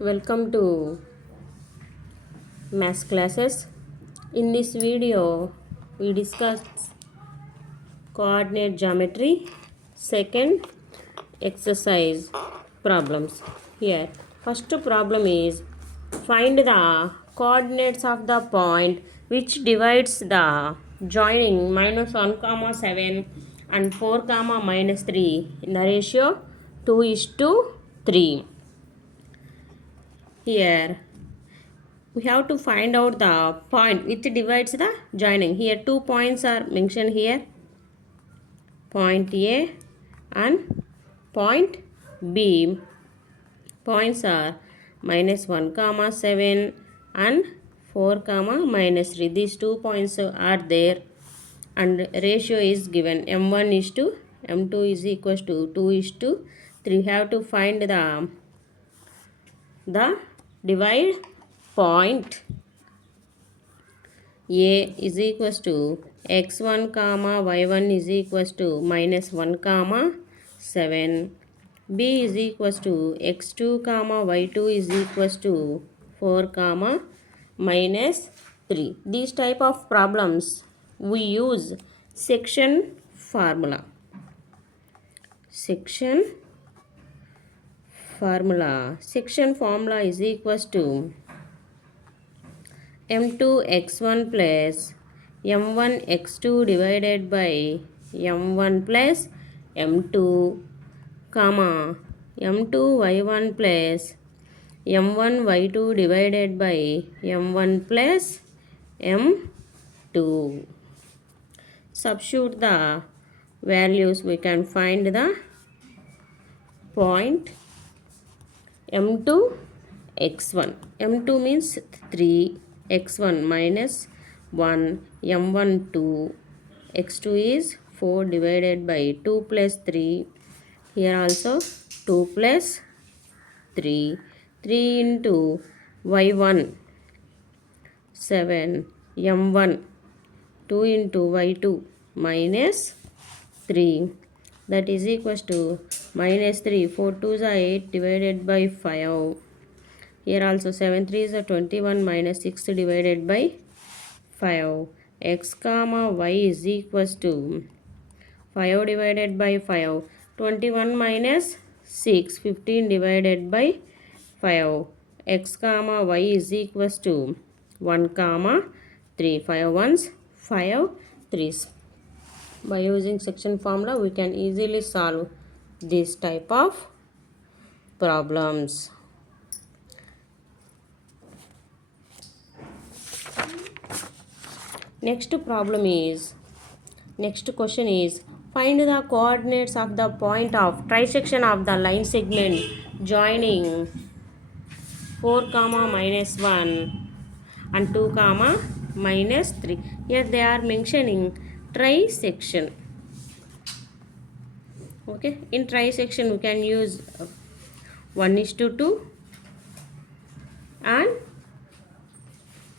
Welcome to math classes. In this video, we discuss coordinate geometry, second exercise problems. Here, first problem is find the coordinates of the point which divides the joining -1 comma 7 and 4 comma -3 in the ratio 2:3. Here we have to find out the point which divides the joining. Here two points are mentioned here, point A and point B. Points are -1 comma 7 and 4 comma -3. These 2 points are there and ratio is given m1 is to m2 is equals to 2 is to 3. We have to find the divide point. A is equals to x1 comma y1 is equals to -1 comma 7. B is equals to x2 comma y2 is equals to 4 comma -3. These type of problems we use section formula. Section formula is equals to m2 x1 plus m1 x2 divided by m1 plus m2 comma m2 y1 plus m1 y2 divided by m1 plus m2. Substitute the values, we can find the point m2 x1. m2 means 3, x1 -1, m1 2, x2 is 4 divided by 2 plus 3. Here also 2 plus 3. 3 into y1 7, m1 2 into y2 -3, that is equals to -3. 4 2s are 8 divided by 5. Here also 7 3s are 21 -6 divided by 5. X comma y is equals to 5 divided by 5. 21 minus 6, 15 divided by 5. X comma y is equals to 1 comma 3. 5 ones, 5 threes. By using section formula, we can easily solve this type of problems. Next question is find the coordinates of the point of trisection of the line segment joining 4 comma -1 and 2 comma -3. Here they are mentioning trisection. Okay, in trisection we can use 1:2 and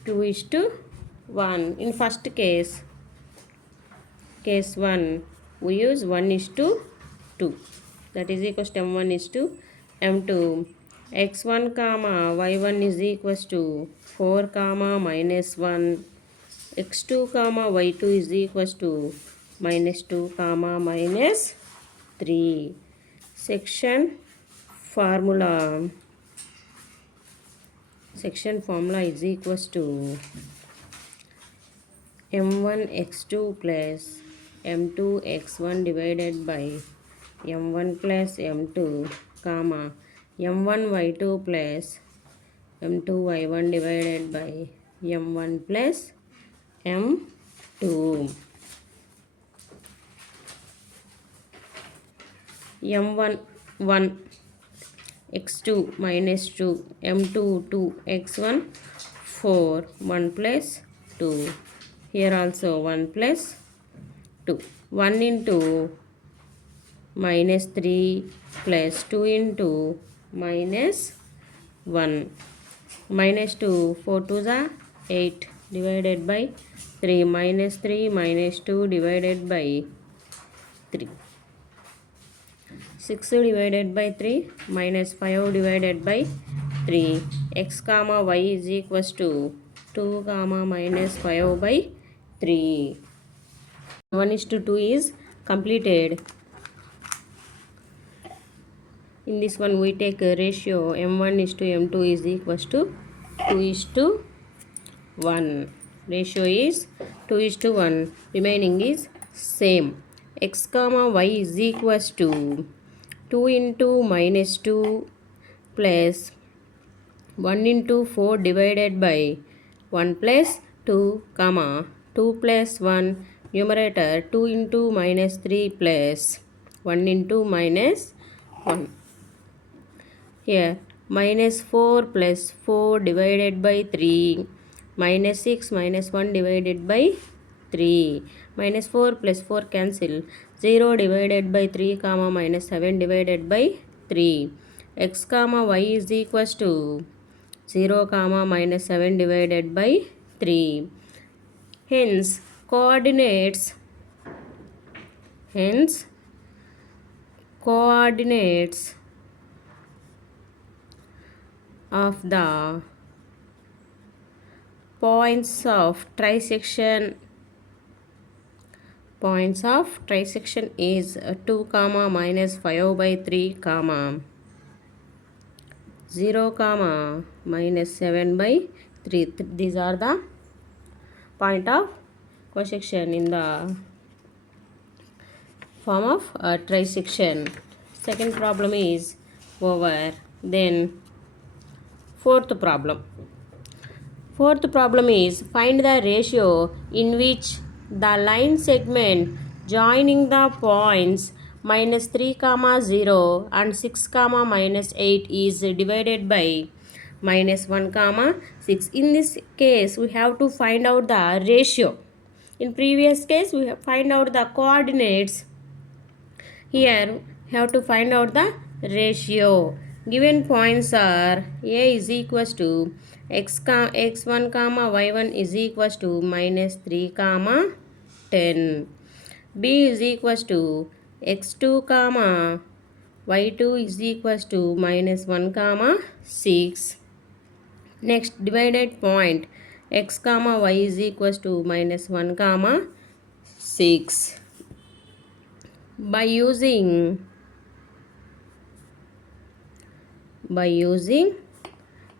2:1. In first case 1, we use 1:2, that is equals to m1 is to m2. x1 comma y1 is equals to 4 comma -1. x2 comma y2 is equals to -2 comma -3. Section formula is equals to m1 x2 plus m2 x1 divided by m1 plus m2 comma m1 y2 plus m2 y1 divided by m1 plus m2. m1 1, x2 -2, m2 2, x1 4, 1 plus 2. Here also 1 plus 2. 1 into -3 plus 2 into -1. -2, 4 2s are 8 divided by 3. -3 -2 divided by 3. 6 divided by 3 -5 divided by 3. X comma y is equals to 2 comma minus 5 by 3. 1:2 is completed. In this one we take a ratio m1:m2 is equals to 2:1. Ratio is 2:1. Remaining is same. X comma y is equals to 2 into minus 2 plus 1 into 4 divided by 1 plus 2 comma 2 plus 1 numerator 2 into minus 3 plus 1 into minus 1. Here minus 4 plus 4 divided by 3 minus 6 minus 1 divided by 3 minus 4 plus 4 cancel 0 divided by 3 comma minus 7 divided by 3. X comma y is equals to 0 comma minus 7 divided by 3. Hence coordinates of the points of trisection is 2 comma minus 5 by 3 comma 0 comma minus 7 by 3. These are the point of cosection in the form of trisection. Second problem is over. Then fourth problem is find the ratio in which the line segment joining the points minus 3 comma 0 and 6 comma minus 8 is divided by minus 1 comma 6. In this case we have to find out the ratio. In previous case we have find out the coordinates. Here we have to find out the ratio. Given points are a is equals to x1 comma y1 is equals to minus 3 comma 10. B is equals to x2 comma y2 is equals to minus 1 comma 6. Next divided point x comma y is equals to minus 1 comma 6. By using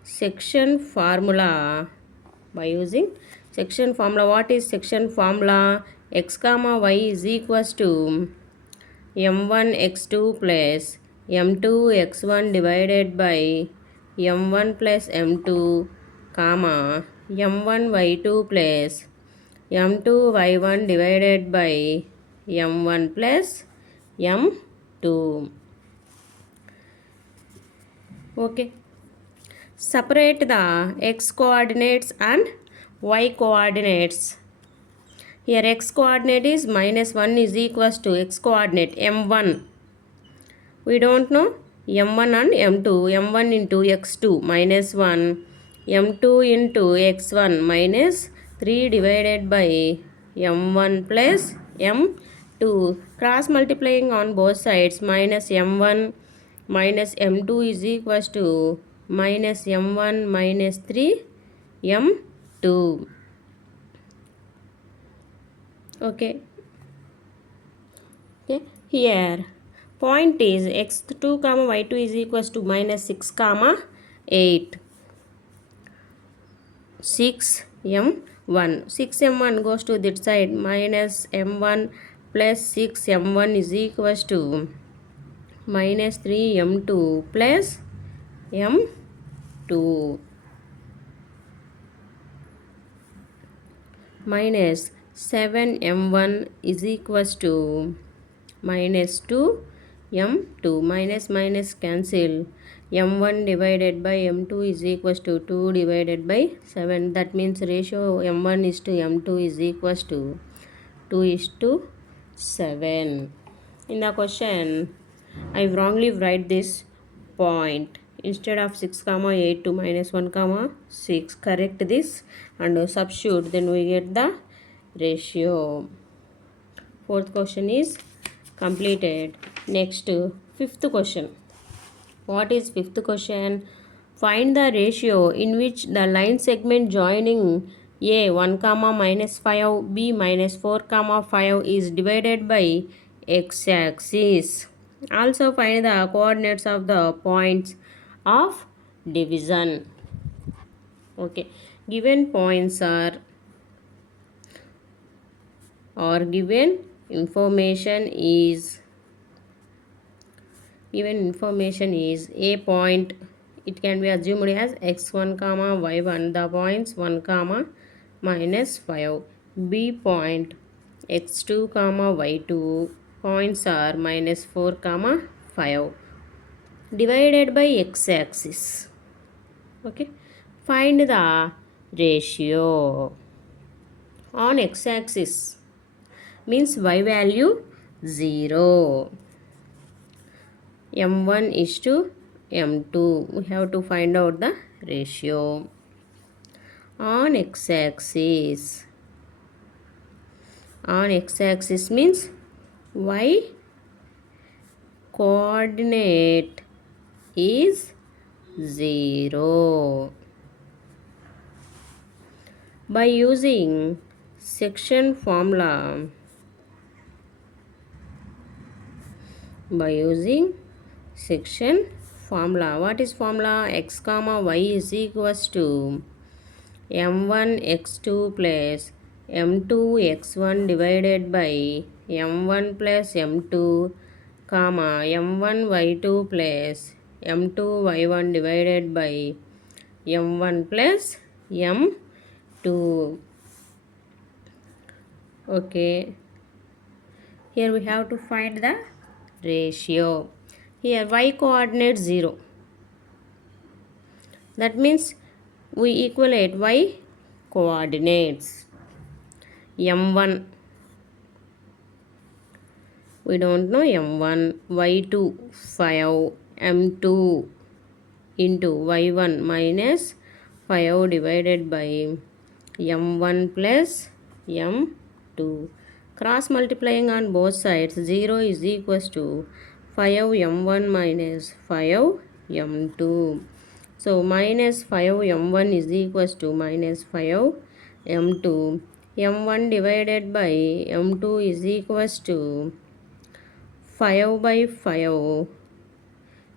section formula. What is section formula? X comma y is equals to m1 x2 plus m2 x1 divided by m1 plus m2 comma m1 y2 plus m2 y1 divided by m1 plus m2. Okay. Separate the x coordinates and y coordinates. Here x coordinate is minus 1 is equals to x coordinate m1. We don't know m1 and m2. m1 into x2 minus 1. m2 into x1 minus 3 divided by m1 plus m2. Cross multiplying on both sides minus m1 minus m2 is equals to minus m1 minus 3 m2. Okay. Here point is x2 comma y2 is equals to minus 6 comma 8. 6m1. 6m1 goes to that side minus m1 plus 6m1 is equals to minus 3m2 plus m2 minus 7m1 is equals to minus 2m2. Minus cancel. m1 divided by m2 is equals to 2 divided by 7. That means ratio m1 is to m2 is equals to 2:7. In the question I wrongly write this point. Instead of 6 comma 8 to minus 1 comma 6. Correct this and substitute, then we get the ratio. Fourth question is completed. Next fifth question. What is fifth question? Find the ratio in which the line segment joining A 1 comma minus 5 B minus 4 comma 5 is divided by x-axis. Also find the coordinates of the points of division. Okay, given points are or given information is a point, it can be assumed as x1 comma y1, the points 1 comma minus 5. B point x2 comma y2, points are minus 4 comma 5, divided by x-axis. Okay, find the ratio on x-axis means y value 0, m1 is to m2. We have to find out the ratio on x-axis. On x-axis means y coordinate is 0. By using section formula, what is formula? X comma y is equals to m1 x2 plus m2 x1 divided by m1 plus m2 comma m1 y2 plus m2 y1 divided by m1 plus m2. Okay, here we have to find the ratio. Here y coordinate 0, that means we equate y coordinates. m1 we don't know, m1 y2 5 m2 into y1 minus 5 divided by m1 plus m2. Cross multiplying on both sides, 0 is equals to 5 m1 minus 5 m2. So minus 5 m1 is equals to minus 5 m2. m1 divided by m2 is equals to 5 by 5,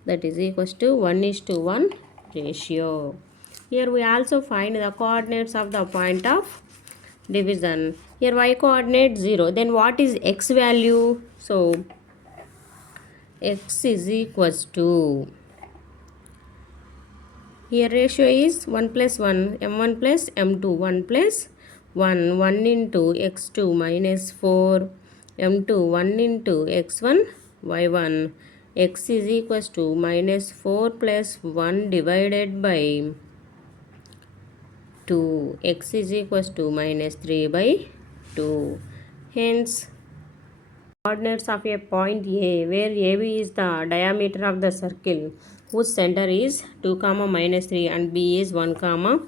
that is equals to 1:1 ratio. Here we also find the coordinates of the point of division. Here y coordinate 0. Then what is x value? So x is equals to, here ratio is 1 plus 1, m1 plus m2, 1 plus 1, 1 into x2 minus 4, m2 1 into x1 y1, x is equals to minus 4 plus 1 divided by 2, x is equals to minus 3 by 2. Hence, coordinates of a point A, where AB is the diameter of the circle, whose center is 2 comma minus 3 and B is 1 comma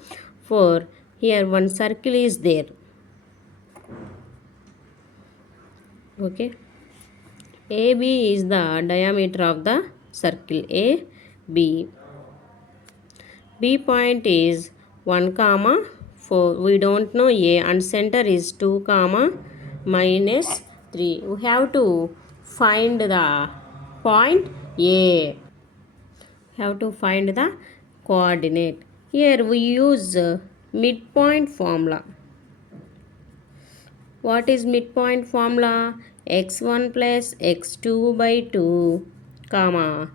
4. Here one circle is there. Okay, AB is the diameter of the circle AB. B point is 1 comma 4. We don't know A, and center is 2 comma minus 3. We have to find the point A. Have to find the coordinate. Here we use midpoint formula. What is midpoint formula? x1 plus x2 by 2 comma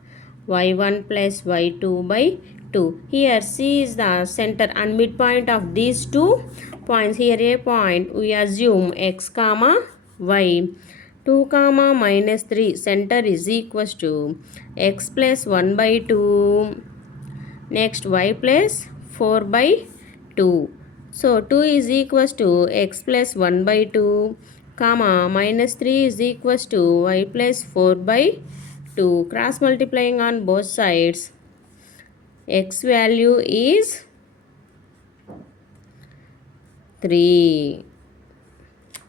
y1 plus y2 by 2. Here C is the center and midpoint of these two points. Here a point we assume x comma y. 2 comma minus 3, center is equals to x plus 1 by 2. Next y plus 4 by 2. So 2 is equals to x plus 1 by 2 comma minus 3 is equals to y plus 4 by 2. Cross multiplying on both sides, x value is 3,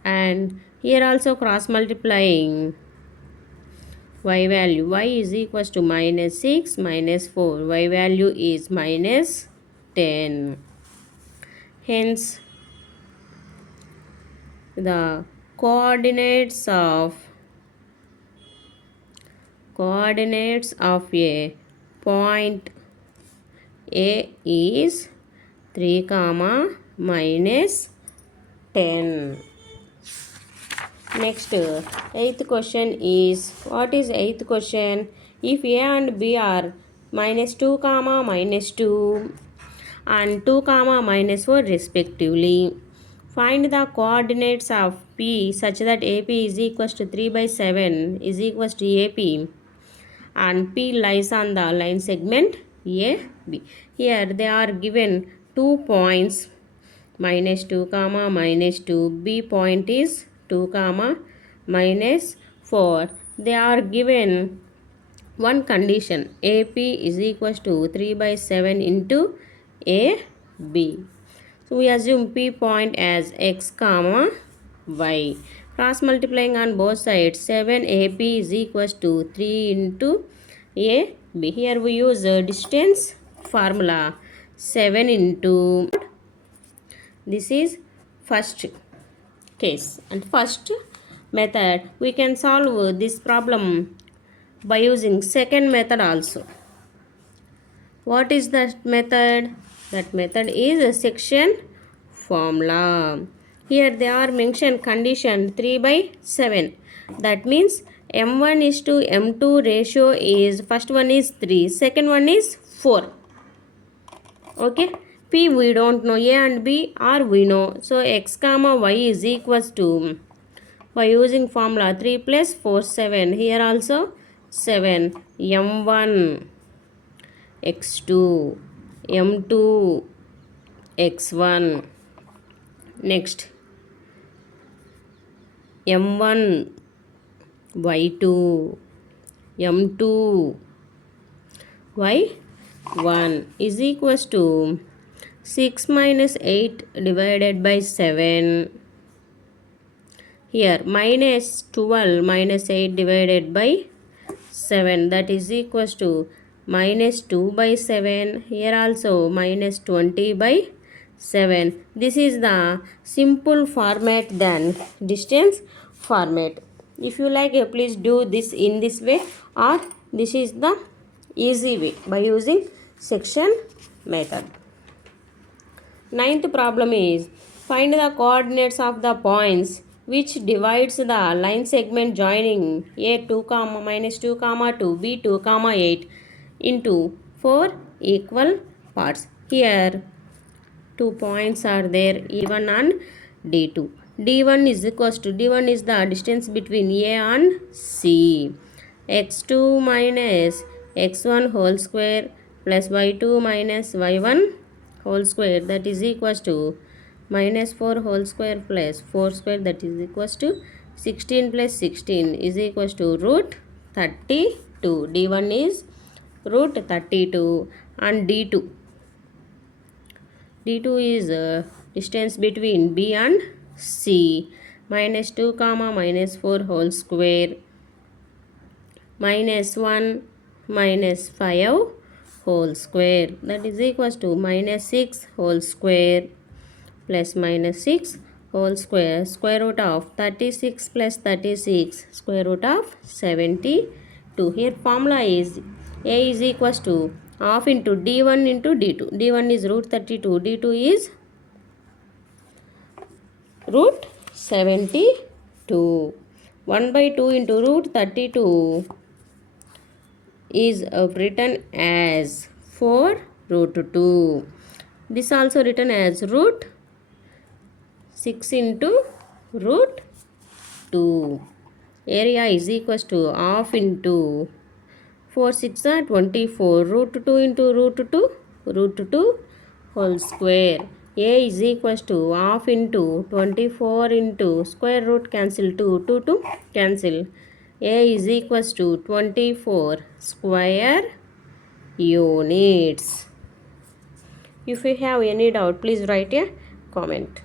and here also cross multiplying, y value. Y is equals to minus 6 minus 4. Y value is minus 10. Hence, the coordinates of a point A is 3 comma minus 10. Next, eighth question is, what is eighth question? If A and B are minus 2 comma minus 2 and 2 comma minus 4 respectively, find the coordinates of P such that AP is equals to 3 by 7 is equals to AP and P lies on the line segment AB. Here they are given 2 points, minus 2 comma minus 2. B point is 2 comma minus 4. They are given one condition, AP is equals to 3 by 7 into AB. So we assume P point as x comma y. Cross multiplying on both sides, 7AP is equals to 3 into AB. Here we use a distance formula, 7 into, this is first case, and first method we can solve this problem by using second method also. What is that method? That method is a section formula. Here they are mentioned condition 3 by 7. That means M1 is to M2 ratio is, first one is 3, second one is 4. Okay. P we don't know, A and B are we know. So x comma y is equals to, by using formula 3 plus 4, 7. Here also 7. M1 x2, M2 x1. Next, M1 y2, M2 y1 is equals to 6 minus 8 divided by 7. Here minus 12 minus 8 divided by 7, that is equals to minus 2 by 7. Here also minus 20 by 7. This is the simple format than distance format. If you like, please do this in this way, or this is the easy way by using section method. Ninth problem is, find the coordinates of the points which divides the line segment joining A2 comma minus 2 comma 2, B2 comma 8 into 4 equal parts. Here 2 points are there, E1 and D2. D1 is equals to, D1 is the distance between A and C. X2 minus X1 whole square plus Y2 minus Y1 whole square, that is equals to minus 4 whole square plus 4 square, that is equals to 16 plus 16 is equals to root 32. D1 is root 32 and D2 is distance between B and C, minus 2 comma minus 4 whole square minus 1 minus 5 whole square, that is equals to minus 6 whole square plus minus 6 whole square, square root of 36 plus 36, square root of 72. Here formula is A is equals to half into D1 into D2. D1 is root 32, D2 is root 72. 1 by 2 into root 32 is written as 4 root 2. This also written as root 6 into root 2. Area is equals to half into 4 6 are 24, root 2 into root 2, root 2 whole square. A is equals to half into 24 into square root cancel 2, 2 to cancel. A is equals to 24 square units. If you have any doubt, please write a comment.